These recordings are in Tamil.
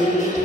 Yeah.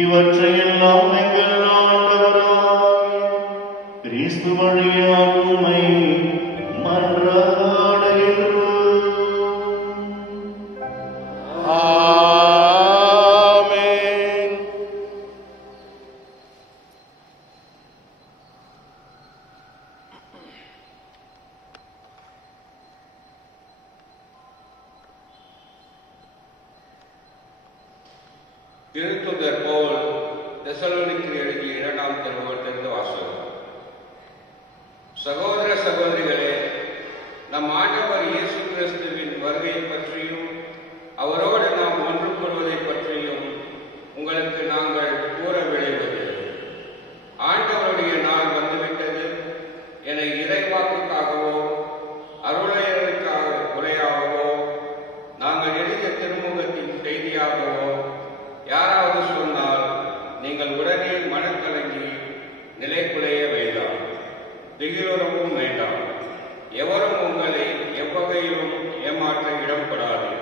இவற்றையெல்லாம் எங்கள் ஆண்டவராகிய கிறிஸ்து வழியாக உம்மை மன்றாடுகின்றோம். ஆமென். திருத்துதர் பவுல் தெசலோனிக்கு எழுதிய 2ஆம் திருமுகத்திலிருந்து வாசகம். சகோதர சகோதரிகளே, நம் ஆண்டவர் இயேசு கிறிஸ்துவின் வருகை பற்றியும் அவரோடு நாம் ஒன்று கூறுவதை பற்றியும் உங்களுக்கு நாங்கள் கூற விளைவது, ஆண்டவருடைய நாள் வந்துவிட்டது என இறைவாக்குக்காகவோ அருளையருக்காக உரையாகவோ நாங்கள் எழுதிய திருமுகத்தின் செய்தியாகவோ யாராவது சொன்னால் நீங்கள் உடனே மனக்கலங்கி நிலைக்குலைய வேண்டாம், திகிலுறவும் வேண்டாம். எவரும் உங்களை எவ்வகையிலும் ஏமாற்ற இடம்படாது.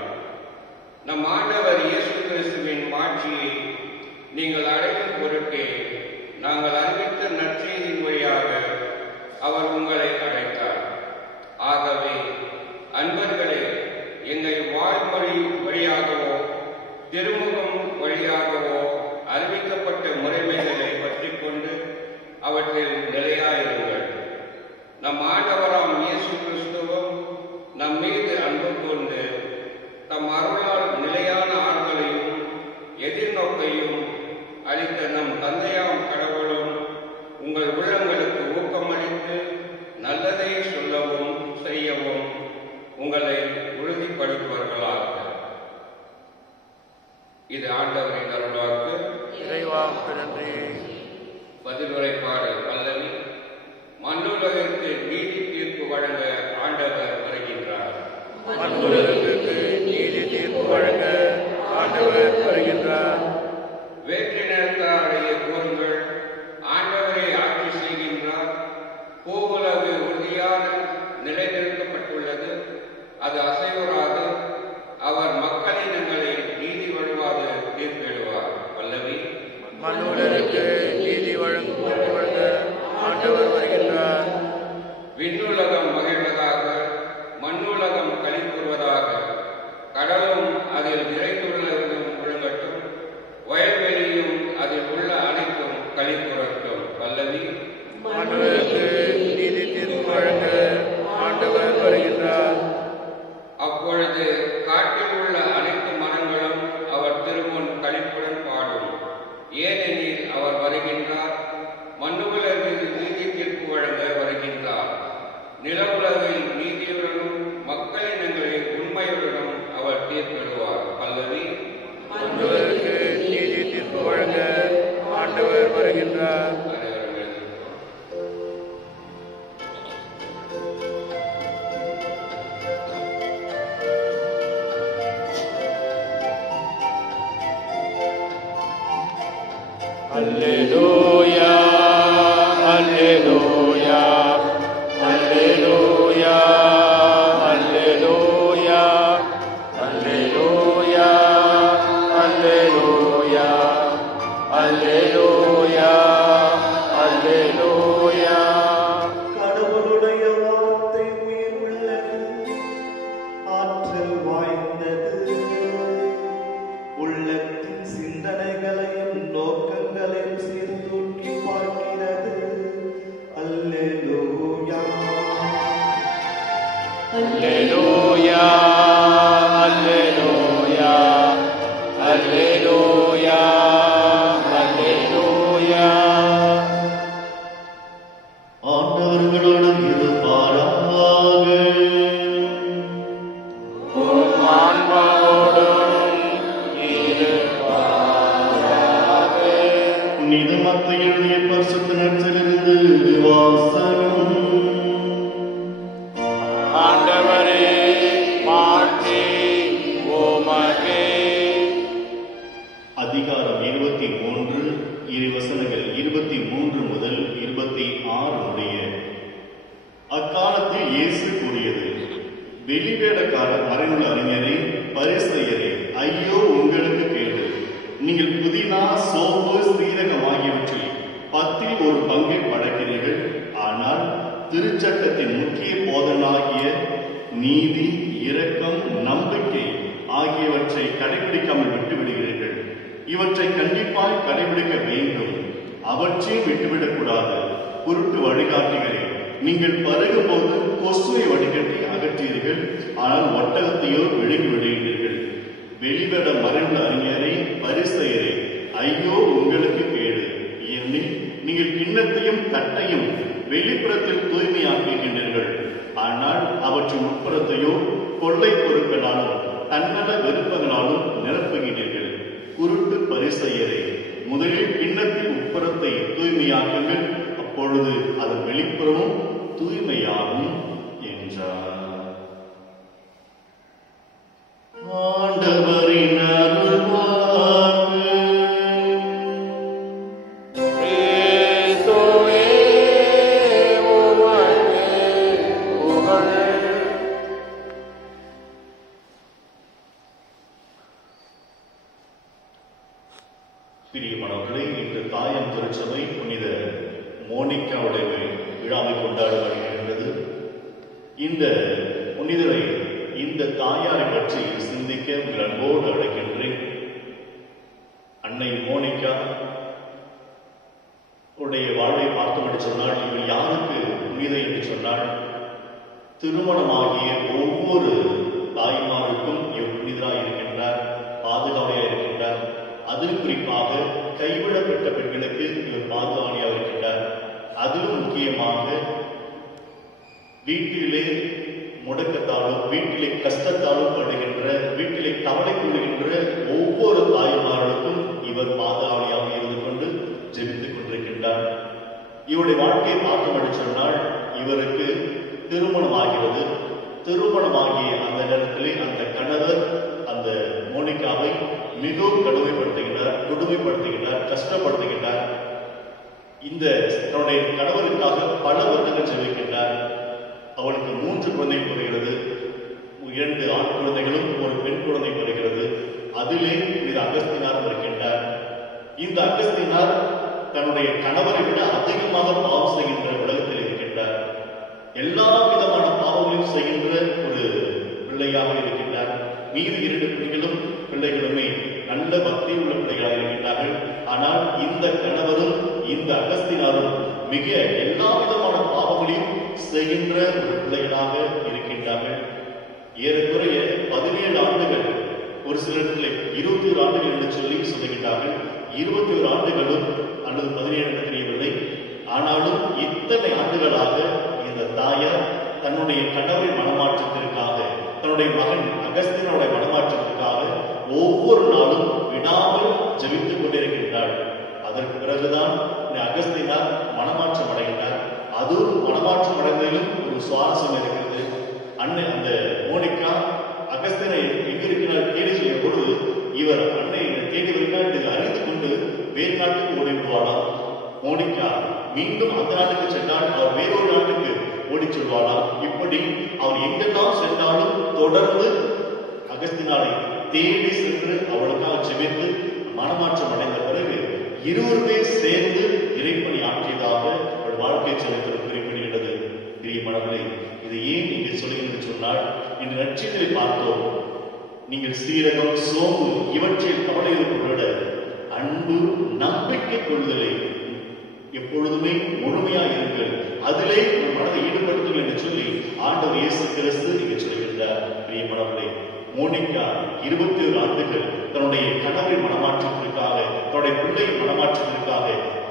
நம் ஆண்டவர் இயேசு கிறிஸ்துவின் மாட்சியை நீங்கள் அடையும் பொருட்டே நாங்கள் அறிவித்த நற்செய்தியின் வழியாக அவர் உங்களை அழைத்தார். ஆகவே அன்பர்களே, எங்கள் வாய்மொழி வழியாகவோ திருமுகம் வழியாகவோ அறிவிக்கப்பட்ட முறைமைகளை பற்றிக் கொண்டு அவற்றில் நிலையாயிருங்கள். நம் ஆண்டவராம் இயேசு கிறிஸ்துவும் நம் மீது அன்பு கொண்டு தம் அருளால் நிலையான ஆண்களையும் எதிர்நோக்கையும் அளித்த நம் தந்தையாம் கடவுளும் உங்கள் உள்ளங்களுக்கு ஊக்கமளித்து நல்லதை சொல்லவும் செய்யவும் உங்களை உறுதிப்படுத்துவார்களாக. இது ஆண்டவரின் அருள்வாக்கு. இறைவாக்கு நன்றி. பதிலுரைப்பாடல் பல்லவி. மண்ணுலகிற்கு நீதி தீர்ப்பு வழங்க ஆண்டவர் வருகின்றார். மண்ணுலகிற்கு நீதி தீர்ப்பு வழங்க ஆண்டவர் வருகின்றார். வேற்றினத்தாரையே கூறுங்கள், ஆண்டவரை ஆட்சி செய்கின்றார். பூவுலகு உறுதியாக நிலைநிறுத்தப்பட்டுள்ளது, அது அசைவுறாது. அவர் மக்களினங்களை நீதி வழுவாது தீர்ப்பிடுவார். பல்லவி. மண்ணுலகிற்கு நீதி வழங்க ஆண்டவர் வருகின்றார். விண்ணுலகம் மகிழ்வதாக, மண்ணுலகம் களி கூறுவதாக. கடலும் அதில் நிறைந்துள்ளதும் முழங்கட்டும், வயல்வெளியும் அதில் உள்ள அனைத்தும் களி கூறட்டும். பல்லவி. மண்ணுலகிற்கு நீதி தீர்ப்பு வழங்க ஆண்டவர் வருகின்றார். அப்பொழுது காட்டில் உள்ள அனைத்து மரங்களும் அவர் திருமுன் களிப்புடன் பாடும். ஏனெனில் அவர் வருகின்றார், மண்ணுலகில் நீதி தீர்ப்பு வழங்க வருகின்றார். நிலவுலகை நீதியுடனும் மக்களினங்களை உண்மையுடனும் அவர் தீர்ப்பிடுவார். பல்லவி. மண்ணுலகிற்கு நீதி தீர்ப்பு வழங்க ஆண்டவர் வருகின்றார். அல்லேலூயா, அல்லேலூயா, அல்லேலூயா, அல்லேலூயா, அல்லேலூயா, அல்லேலூயா, அல்லேலூயா, அல்லேலூயா. கடவுளுடைய வார்த்தை உயிருள்ளது, ஆற்றல் வாய்ந்தது, உள்ளத்தின் சிந்தனைகளையும் நோக்கங்களையும் சீர்தூக்கி பார்க்கிறது. அல்லேலூயா. அல்லேலூயா, அல்லேலூயா, அல்லேலூயா, அல்லேலூயா. ஆண்டவர்களோடு இருப்பாராக. உம் ஆன்மாவோடும் இருப்பாராக. நிது மத்திய எழுதிய பரிசுத்த நற்செய்தியிலிருந்து வாசகம். ஆண்டவரே, மாட்சி உமக்கே. அதிகாரம் 23, இறைவசனங்கள் 23 முதல் 26 முடிய. அக்காலத்தில் இயேசு கூறியது, வெளிவேடக்காரர் மறைநூல் அறிஞரே, பரிசேயரே, ஐயோ உங்களுக்கு கேடு! நீங்கள் புதினா, சோப்பு, நீதி, இரக்கம், நம்பிக்கை ஆகியவற்றை கடைபிடிக்காமல் விட்டு விடுகிறீர்கள். இவற்றை கண்டிப்பாய் கடைபிடிக்க வேண்டும். அவற்றையும் விட்டுவிடக்கூடாது. குருட்டு வழிகாட்டிகளே, நீங்கள் பருகும் போது கொசுவை வடிகட்டி அகற்றீர்கள், ஆனால் ஒட்டகத்தையோ விழுங்கி விடுகிறீர்கள். வெளிவட மறைந்த அறிஞரை, பரிசேயரே, ஐயோ உங்களுக்கு கேடு! ஏனெனில் நீங்கள் கிண்ணத்தையும் தட்டையும் வெளிப்புறத்தில் தூய்மையாக்குகின்றீர்கள், ஆனால் அவற்றின் உட்புறத்தையோ கொள்ளை பொருட்களாலும் தன்னல விருப்பங்களாலும் நிரப்புகிறீர்கள். குருட்டு பரிசேயரே, முதலில் கிண்ணத்தின் உட்புறத்தை தூய்மையாக்குங்கள், அப்பொழுது அதன் வெளிப்புறமும் தூய்மையாகும் என்றார். ஆண்டவரின் அருள்வாக்கு. கிறிஸ்துவே உமக்கே புகழ். பிரியமானவர்களே, இன்று தாயம் திருச்சபை புனித மோனிகாவுடைய விழாவை கொண்டாட வருகின்றது. இந்த புனிதரை, இந்த தாயாரை பற்றி சிந்திக்க உங்கள் அன்போடு அழைக்கின்றேன். அன்னை மோனிகா உடைய வாழ்வை பார்த்தோம் சொன்னால், இவர் யாருக்கு புனித என்று சொன்னால், திருமணமாகிய ஒவ்வொரு தாய்மாருக்கும் இவர் புனிதராக இருக்கின்றார், பாதுகாவலியாக இருக்கின்றார். அதில் குறிப்பாக கைவிடப்பட்ட பெண்களுக்கு இவர் பாதுகாவலியாக இருக்கின்றார். அதிலும் முக்கியமாக வீட்டிலே முடக்கத்தாலும், வீட்டிலே கஷ்டத்தாலும் படுகின்ற, வீட்டிலே கவலை கொள்கின்ற ஒவ்வொரு தாய்மார்களுக்கும் இவர் பாதுகாவலியாக இருந்து கொண்டு ஜெபித்துக் கொண்டிருக்கின்றார். இவருடைய வாழ்க்கையை பார்த்தோம் சொன்னால், இவருக்கு திருமணம் ஆகிறது. திருமணமாகிய அந்த நேரத்திலே அந்த கணவர் அந்த மோனிகாவை மிகவும் கொடுமைப்படுத்துகின்றார், கஷ்டப்படுத்துகின்றார். இந்த தன்னுடைய கணவருக்காக பல வருடங்கள் ஜெபிக்கின்றார். அவளுக்கு 3 குழந்தைகள் வருகிறது. 2 ஆண் குழந்தைகளும் ஒரு பெண் குழந்தை வருகிறது. அதிலே இது அகஸ்தினார் இருக்கின்றார். இந்த அகஸ்தினார் தன்னுடைய கணவரை விட அதிகமாக பாவம் செய்கின்ற உலகத்தில் இருக்கின்றார். எல்லா விதமான பாவங்களையும் செய்கின்ற ஒரு பிள்ளையாக இருக்கின்றார். மீது 2 பிள்ளைகளுமே நல்ல பக்தி உள்ள பிள்ளைகளாக இருக்கின்றார்கள். ஆனால் இந்த கணவரும் இந்த அகஸ்தினாரும் மிக எல்லா விதமான பாவங்களையும் செய்கின்ற ஒரு பிள்ளைகளாக இருக்கின்றார்கள். ஏறக்குறைய 17 ஆண்டுகள், ஒரு சில இடத்துல 21 ஆண்டுகள் என்று சொல்லி சொல்லுகின்றார்கள். 21 ஆண்டுகளும் அல்லது 17 தெரியவில்லை. ஆனாலும் இத்தனை ஆண்டுகளாக இந்த தாயார் தன்னுடைய கணவரின் மனமாற்றத்திற்காக, தன்னுடைய மகன் அகஸ்தியனுடைய மனமாற்றத்திற்காக ஒவ்வொரு நாளும் விடாமல் ஜெபித்துக் கொண்டிருக்கின்றார். அதற்கு பிறகுதான் அகஸ்தியனார் மனமாற்றம் அடைகின்றார். அதுவும் மனமாற்றம் அடைந்ததிலும் ஒரு சுவாரஸ்யம் இருக்கிறது. அன்னை அந்த மோனிகா அகஸ்தியனை எங்கிருக்கிறார் தேடி செய்ய பொழுது, இவர் அன்னை தேடி வருகிறார் என்று அறிந்து கொண்டு வேறு நாட்டுக்கு ஓடி விடுவாளாம். மோனிகா மீண்டும் அந்த நாட்டுக்கு சென்றால் அவர் வேறொரு நாட்டுக்கு ஓடி செல்வாளாம். இப்படி அவர் எங்கெல்லாம் சென்றாலும் தொடர்ந்து அகஸ்தியனாரை தேடி சென்று அவளுக்காக ஜெபித்து மனமாற்றம் அடைந்த பிறகு இருவருமே சேர்ந்து இறைப்பணி ஆற்றியதாக அவள் வாழ்க்கை சரித்திரம் குறிப்பிடுகிறது. பிரியமானவர்களே, இது ஏன் இங்கே சொல்லுகிறது சொன்னால், இன்று நற்செய்தியை பார்த்தோம். நீங்கள் சீரகம், சோம்பு இவற்றில் கவலை இருப்பதை விட அன்பு, நம்பிக்கை கொள்ளுதலை எப்பொழுதுமே முழுமையாக இருங்கள், அதிலே ஒரு மனதை ஈடுபடுத்துங்கள் என்று சொல்லி ஆண்டவர் இயேசு கிறிஸ்து இங்கே சொல்கின்றார். பிரியமானவர்களே, மோனிகா 21 ஆண்டுகள் தன்னுடைய கணவரின் மனமாற்றத்திற்காக, தன்னுடைய பிள்ளையின் மனமாற்றத்திற்காக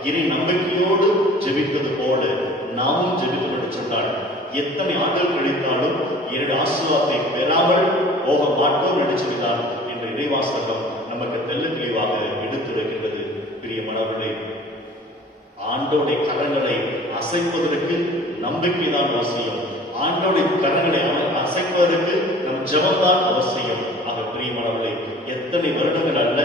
இறை நம்பிக்கையோடு ஜெபித்தது போல நாமும் ஜெபித்தோம் என்று சொன்னால், எத்தனை ஆண்டுகள் கழித்தாலும் 2 ஆசீர்வாதத்தை பெறாமல் போக மாட்டோம் என்று சொல்லிதான் என்ற இறைவாசகம் நமக்கு தெல்ல தெளிவாக எடுத்துரைக்கின்றது. பிரியமானவர்களே, ஆண்டோடைய கரங்களை அசைப்பதற்கு நம்பிக்கை தான் அவசியம். ஆண்டோடைய கரங்களை அசைப்பதற்கு நம் ஜெபம்தான் அவசியம். ஆக பிரியமானவர்களே, எத்தனை வருடங்கள் அல்ல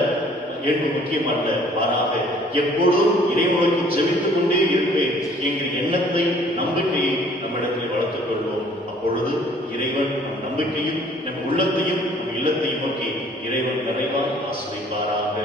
என்பது முக்கியம் அல்ல, மாறாக எப்பொழுதும் இறைவனுக்கு ஜெபித்துக் கொண்டே இருப்பேன் என்கிற எண்ணத்தை, நம்பிக்கையை நம்மிடத்தில் வளர்த்துக் கொள்வோம். அப்பொழுது இறைவன் நம் நம்பிக்கையும், நம் உள்ளத்தையும், நம் இல்லத்தையும் நோக்கி இறைவன் நிறைவாக ஆசீர்வதிப்பாராக.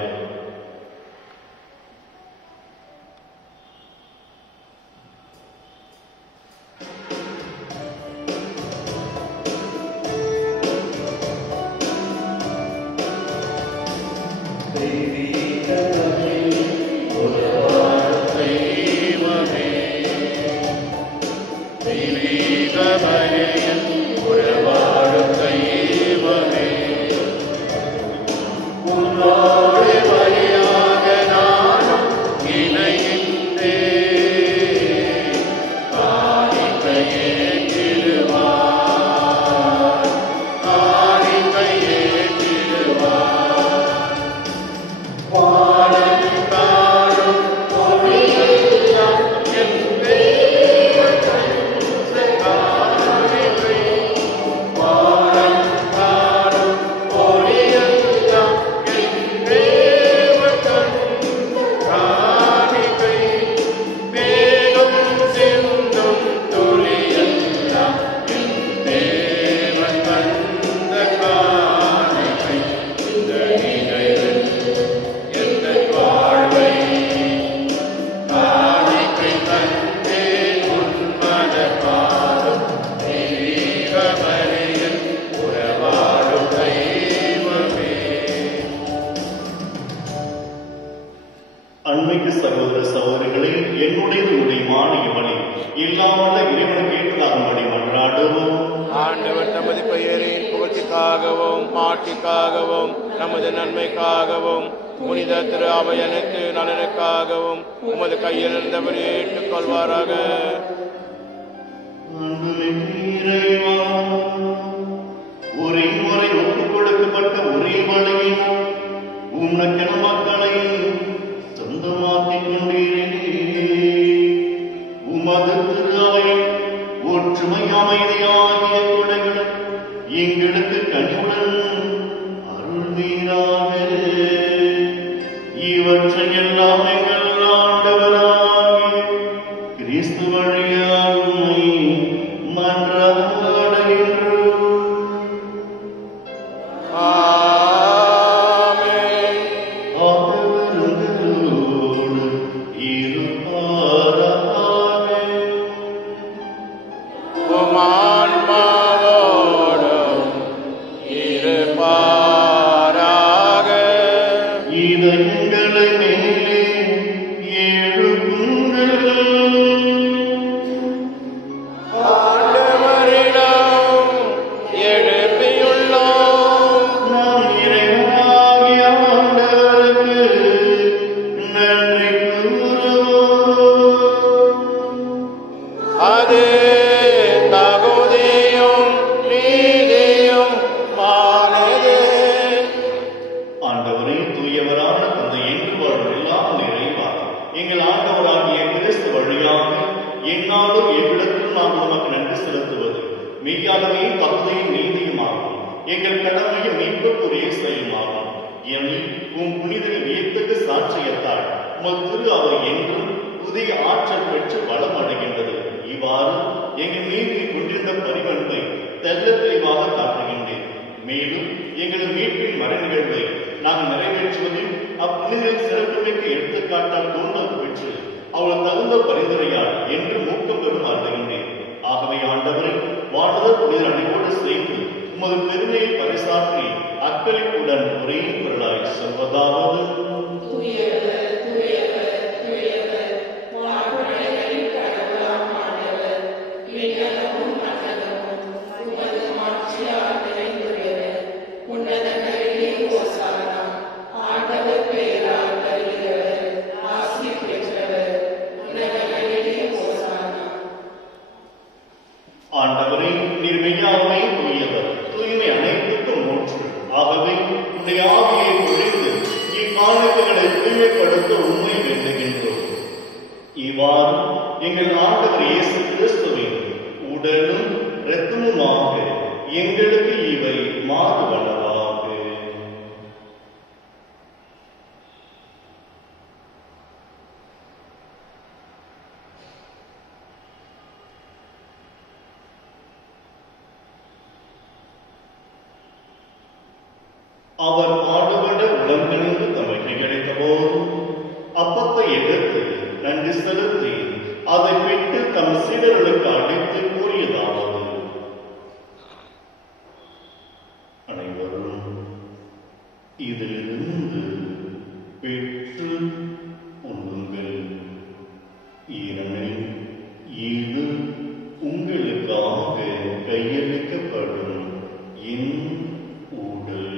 அன்புமிக்க சகோதர சகோதரிகளே, என்னுடைய உடைய மானியமணி இல்லாமல் இறைவனுக்கு ஏற்றதாகும்படி மன்றாடுவோம். ஆண்டவர் தமது பெயரின் புகழ்ச்சிக்காகவும் மாட்சிக்காகவும் நமது நன்மைக்காகவும் புனித திரு அவையனுக்கு நலனுக்காகவும் உமது கையில் இருந்தவர் ஏற்றுக்கொள்வாராக. ஒரே முறை ஒப்புக் கொடுக்கப்பட்ட ஒரே வழியில் உனக்கென மக்களை சொந்தமாக்கிக் கொண்டீரே. உமது திரு அவை ஒற்றுமை அமைதியாகிய கொடைகளை எங்களுக்கு கனிவுடன் அருள்வீராக. இவற்றை எல்லாம் எங்கள் ஆண்டவராகிய கிறிஸ்து வழியாக உம்மை மன்றாடுகின்றோம். அவர் பாடுபட உடன்கணிந்து தமக்கு கிடைத்த போது அப்பத்தை எடுத்து நன்றி செலுத்தி அதை விட்டு தம் சீடர்களுக்கு அடித்து கூறியதாவது: அனைவரும் இதிலிருந்து பெற்று உண்ணுங்கள். ஏனெனில் இது உங்களுக்காக கையளிக்கப்படும் என் உடல்.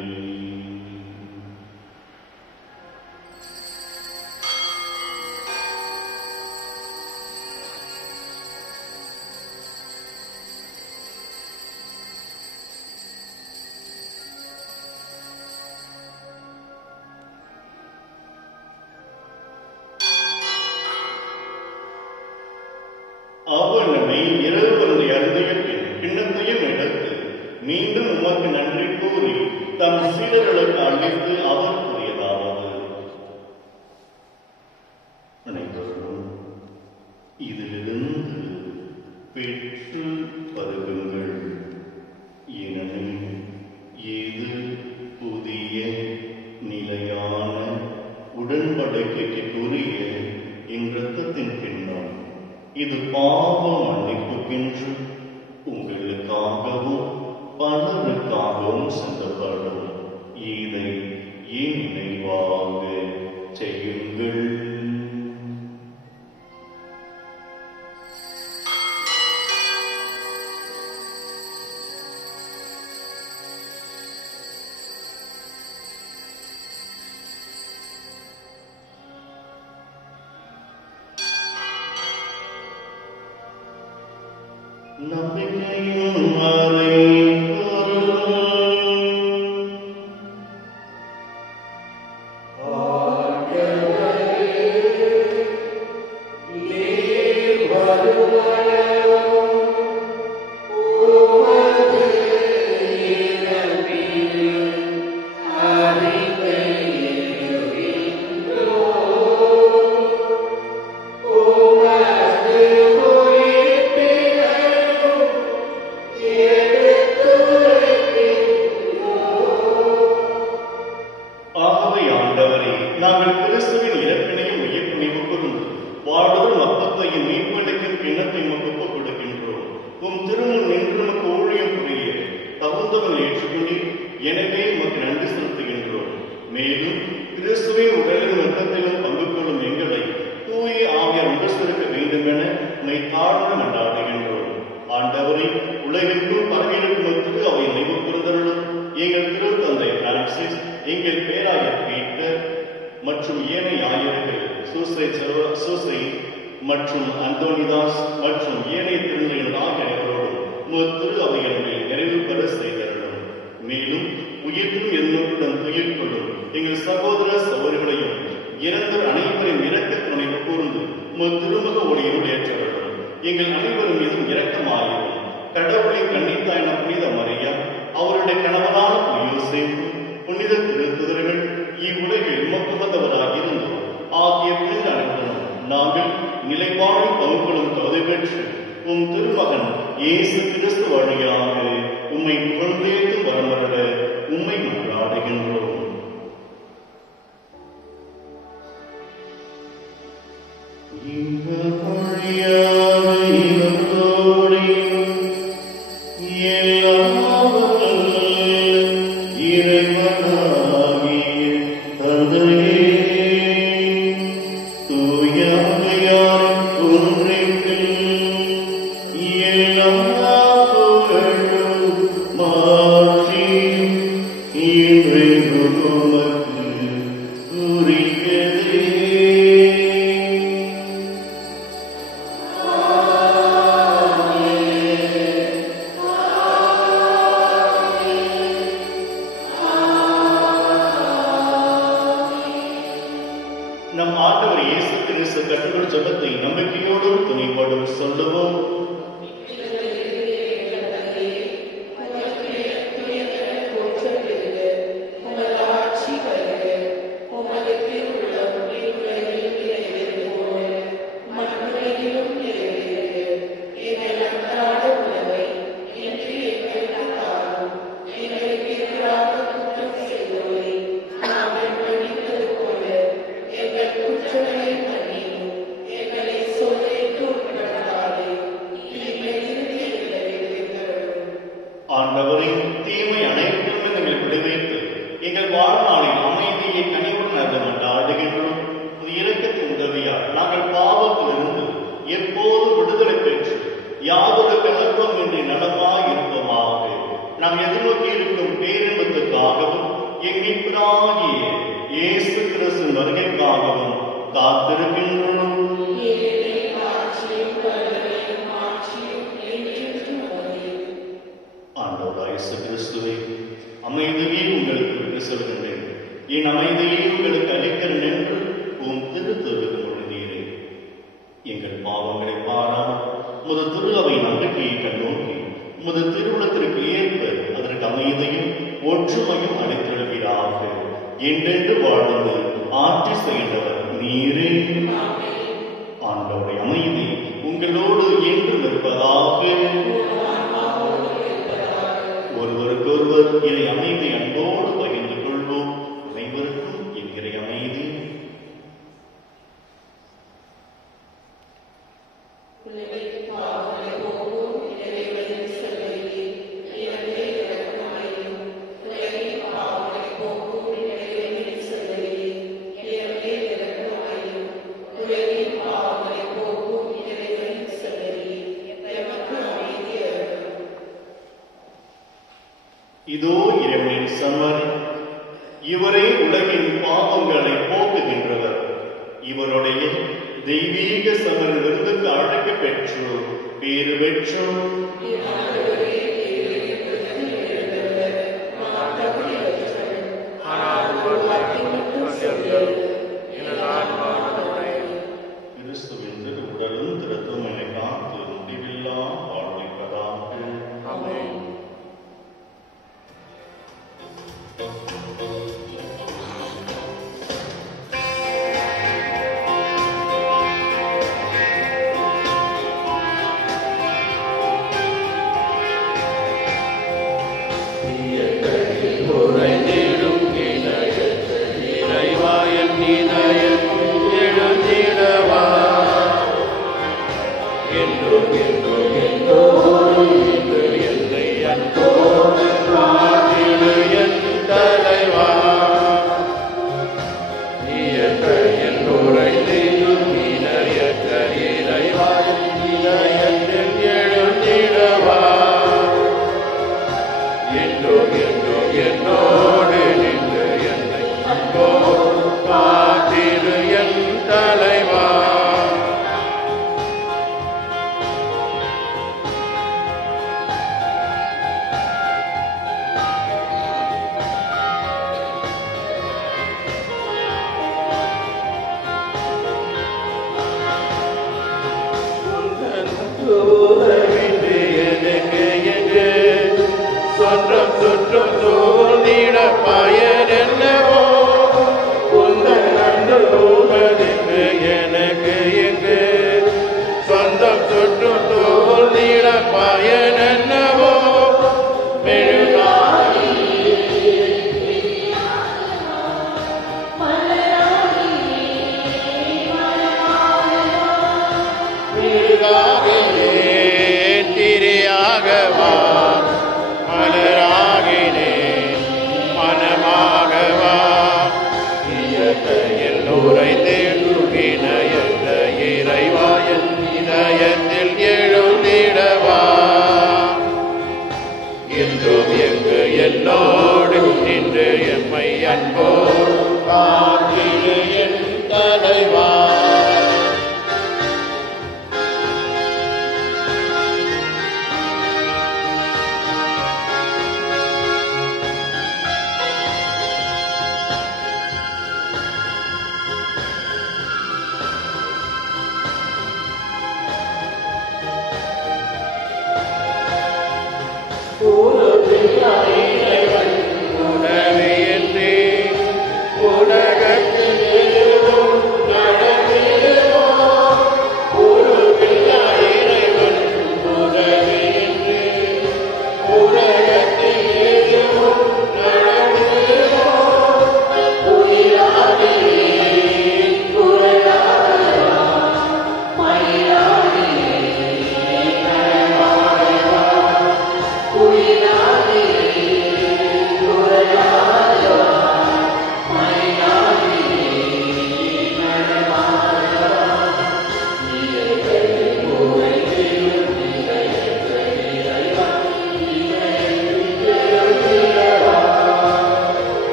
அவனை இரவுவருடைய அருந்திய கிண்ணத்தையும் எடுத்து மீண்டும் உமக்கு நன்றி கூறி தம் சீடர்களுக்கு அளித்து அவர் கூறியதாவது: அனைவரும் இதிலிருந்து பெற்று பருகுங்கள். ஏனெனில் இது புதிய நிலையான உடன்படிக்கைக்குரிய என் இரத்தத்தின் கிண்ணம். இது பாவ மன்னிப்புக்கென்று உங்களுக்காகவும் பலருக்காகவும் சிந்தப்படும். இதை என் நினைவாக செய்யுங்கள். நம்பிக்கையும் மறைபொருள். ஆகவே ஆண்டவரே, நாங்கள் கிறிஸ்துவின் இறப்பினையும் உயிர்ப்பினையும் கூர்ந்து வாழ்வதும் அப்பத்தையும் மீட்பளிக்கும் கிண்ணத்தையும் ஒப்புக் கொடுக்கின்றோம். உம் திருமுன் நின்று நமக்கு ஊழியம் புரிய தகுந்தவர்கள் ஏற்றுக்கொண்டீர். எனவே உமக்கு நன்றி செலுத்துகின்றோம். மேலும் கிறிஸ்துவின் உடலிலும் இரத்தத்திலும் பங்கு கொள்ளும் எங்களை தூய ஆவியார் ஒன்று சேர்க்க வேண்டும் என உம்மை தாழ்ந்து மன்றாடுகின்றோம். ஆண்டவரே, உலகெங்கும் பரவியிருக்கும் திரு அவை நினைவு கூர்ந்தருளும். எங்கள் திருத்தந்தை பிரான்சிஸ், எங்கள் பேராயர் பீட்டர் மற்றும் ஏனைய ஆயர்கள் சூசை மற்றும் அந்தோனிதாஸ் மற்றும் ஏனைய திருநிலைகள் ஆகியோரோடும் திரு அவைகளை நிறைவு பெற செய்தருளும். மேலும் உயிர்க்கும் எண்ணத்துடன் துயில் கொள்ளும் எங்கள் சகோதர சகோதரிகளையும் இறந்த அனைவரையும் இரக்க துணைவு கூர்ந்து திருமுக ஒளியோடு ஏற்றவர்களும் எங்கள் அனைவரும் மீதும் இரக்கமாயும் கடவுளின் கன்னித்தாயான புனித மரியா, அவருடைய கணவனான யோசேப்பு, புனித திருத்துதர்கள், இவ்வுலகில் உமக்குவந்தவராக இருந்தோம் ஆகிய புனித அனைவரும் நாங்கள் நிலைவாழும் பங்குகளும் தகுதி பெற்று உம் திருமகன் இயேசு கிறிஸ்து வழியாக உம்மை புகழ்ந்தேத்து வரமருட உம்மை மன்றாடுகின்றோம். நம் ஆண்டவர் இயேசு கிறிஸ்து கற்றுக்கொள் ஜெபத்தை நம்பிக்கையோடும் துணிவோடும் சொல்லுவோம். ஆண்டவரின் தீமை அனைத்தும் எங்களை விடுவித்து எங்கள் வாழ்நாளில் அமைதியை கனிவுடன் அருளாடுகின்றோம். இரக்கத்தின் உதவியால் நாங்கள் பாவத்திலிருந்து எப்போது விடுதலை பெற்று யாதொரு கலக்கம் இன்றி நலமாய் இருப்போமாக. நாம் எதிர்நோக்கி இருக்கும் பேரின்பத்துக்காகவும் எங்கிராகிய இயேசு கிறிஸ்துவின் வருகைக்காகவும் காத்திருக்கின்றோம். இயேசு கிறிஸ்துவே, அமைதியை உங்களுக்கு விட்டு சொல்கின்றேன், என் அமைதியை உங்களுக்கு அளிக்கிறேன் என்று உம் திருத்தொழுக்கு மொழிந்தீரே. எங்கள் பாவங்களை பாராமல் முது திரு அவை நம்பிக்கையை கண்ணோக்கி முது திருவுளத்திற்கு ஏற்ப அதற்கு அமைதியும் ஒற்றுமையும் அளித்திருக்கிறாக. என்றென்று வாழ்ந்து ஆட்சி செய்தவர் நீரே. ஆண்டவருடைய அமைதி உங்களோடு என்று இருப்பதாக. ஒருவருக்கொருவர் இறை அமைதி அன்போடு பகிர்ந்து கொள்வோம். அனைவருக்கும் என்கிற அமைதி. இதோ இறைவனின் சம்மரி, இவரே உலகின் பாவங்களை போக்குகின்றவர். இவருடைய தெய்வீக சமரிலிருந்து அழைக்க பெற்றோர் பேறு பெற்றோர்.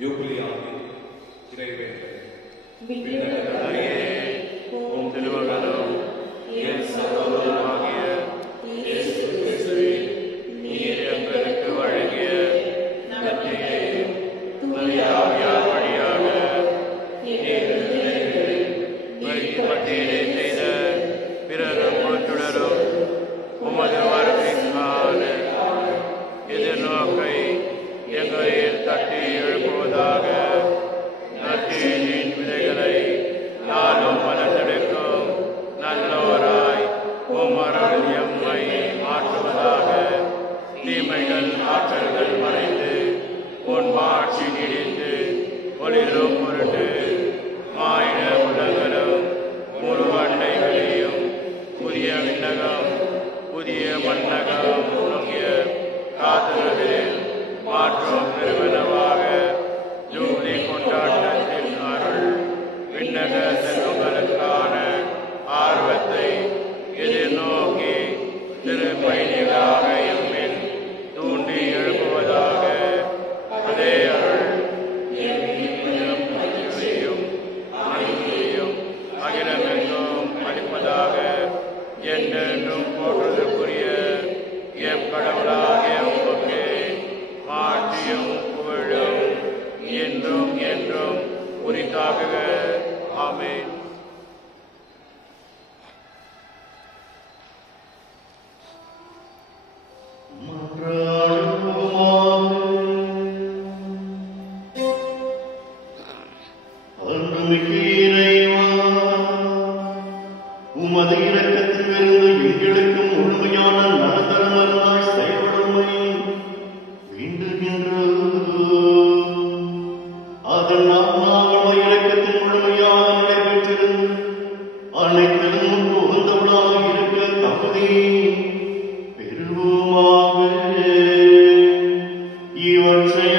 யூபிலியாவின் இறைவேண்டல். உம் திருமகனும் என் சகோதரனாகிய இயேசு கிறிஸ்துவே, நீர் எங்களுக்கு வழங்கிய நன்மையை தூய ஆவியார் வழியாக பட்டியலை செய்த பிறரும் தொடரும் உமது வருகைக்கான எதிர்நோக்கை எங்களில் தட்டி எழுப்புவதாக. நற்செய்தியின் விதைகளை நாளும் வளர்த்தெடுக்கும் நல்லோராய் உமருள் எம்மை மாற்றுவதாக. தீமைகள் ஆற்றல்கள் மறைந்து உன் மாட்சி நீடித்து ஒளிரும் பொருட்டு மாயிட உலகளும் முழு அண்டைகளையும் புதிய விண்ணகம் புதிய மண்ணகம் நோக்கிய காத்துறதில் மாற்றம் பெருமளவாக ஜூபிலி கொண்டாட்டத்தின் அருள் விண்ணக செல்வங்களுக்கான ஆர்வத்தை எதிர்நோக்கி திரு பயணிகளாக எம்மில் தூண்டி எழுப்புவதாக. அதே அருள் அனைத்தையும் அகிலமெங்கும் அளிப்பதாக. என்றென்றும் போற்றுதற்குரிய எம் கடவுளாகிய உமக்கு மாட்சியும் புகழும் என்றும் என்றும் உரித்தாகுக. ஆமென். உமது இரக்கத்திலிருந்து எங்களுக்கும் முழுமையான நலந்தரமருளாய் செயல்படுமை வேண்டுகின்றோம். அதன் நாங்கள் இரக்கத்தின் முழுமையாக நடைபெற்றிருந்து அனைத்திலும் உகந்தவளாக இருக்க தகுதி பெறுவோமாக. இவற்றை